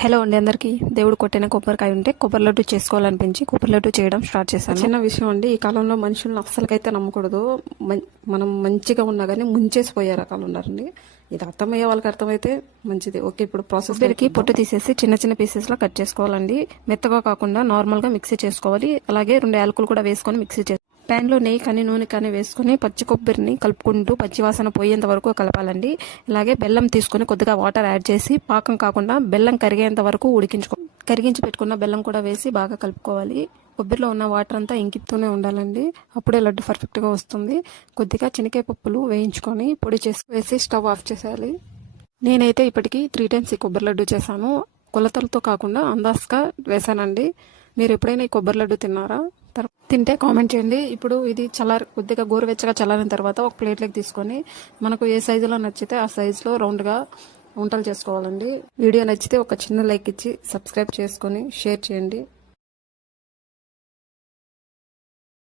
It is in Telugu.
హలో అండి అందరికీ. దేవుడు కొట్టిన కొబ్బరికాయ ఉంటే కొబ్బరి లడ్డు చేసుకోవాలనిపించి కొబ్బరి లడ్డు చేయడం స్టార్ట్ చేశాను. చిన్న విషయం అండి, ఈ కాలంలో మనుషులను అస్సలకైతే నమ్మకూడదు. మనం మంచిగా ఉన్నా కానీ ముంచేసిపోయే రకాలు ఉన్నారండి. ఇది అర్థమయ్యే వాళ్ళకి అర్థమైతే మంచిది. ఓకే, ఇప్పుడు ప్రాసెస్ కొబ్బరికి పొట్టు తీసేసి చిన్న చిన్న పీసెస్ లో కట్ చేసుకోవాలండి. మెత్తగా కాకుండా నార్మల్ గా మిక్సీ చేసుకోవాలి. అలాగే 2 యాలకులు కూడా వేసుకొని మిక్సీ చేసుకోవాలి. ప్యాన్లో నెయ్యి కానీ నూనె కానీ వేసుకుని పచ్చి కొబ్బరిని కలుపుకుంటూ పచ్చివాసన పోయేంత వరకు కలపాలండి. ఇలాగే బెల్లం తీసుకొని కొద్దిగా వాటర్ యాడ్ చేసి పాకం కాకుండా బెల్లం కరిగేంత వరకు కరిగించి పెట్టుకున్న బెల్లం కూడా వేసి బాగా కలుపుకోవాలి. కొబ్బరిలో ఉన్న వాటర్ అంతా ఇంకితూనే ఉండాలండి. అప్పుడే లడ్డు పర్ఫెక్ట్గా వస్తుంది. కొద్దిగా శనగకాయ పప్పులు వేయించుకొని పొడి చేసి వేసి స్టవ్ ఆఫ్ చేసేయాలి. నేనైతే ఇప్పటికీ 3 times ఈ కొబ్బరి లడ్డు చేశాను. కొలతలతో కాకుండా అందాజుగా వేశానండి. మీరు ఎప్పుడైనా ఈ కొబ్బరి లడ్డు తిన్నారా? తింటే కామెంట్ చేయండి. ఇప్పుడు ఇది కొద్దిగా గోరువెచ్చగా చల్లారిన తర్వాత ఒక ప్లేట్లోకి తీసుకొని మనకు ఏ సైజులో నచ్చితే ఆ సైజులో రౌండ్గా వంటలు చేసుకోవాలండి. వీడియో నచ్చితే ఒక చిన్న లైక్ ఇచ్చి సబ్స్క్రైబ్ చేసుకొని షేర్ చేయండి.